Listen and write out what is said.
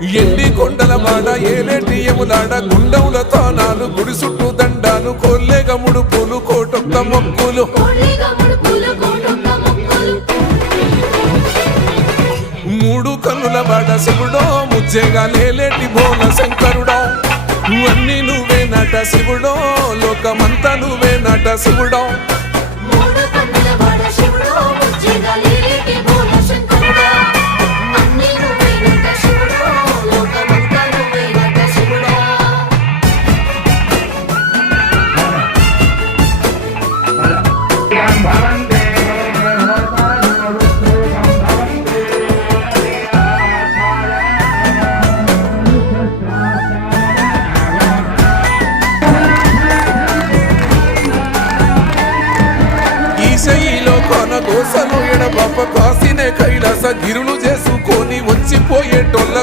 ఎండి కొండల మాడ ఏలేటి యములాడ గుండముల తానాలు గుడి చుట్టూ దండాలు కొల్లేగ ముడుపులు కోటొక్క మొక్కులు మూడు కన్నుల బాడ శివుడో ముజ్జేగా లేలేటి బోల శంకరుడో అన్ని నువ్వే నట శివుడో లోకమంతా నువ్వే నట శివుడో ఈశయిలో కొన గోసలు ఎడబాప కాసినే కైలాస గిరులు చేసుకొని వచ్చిపోయేటోళ్ళ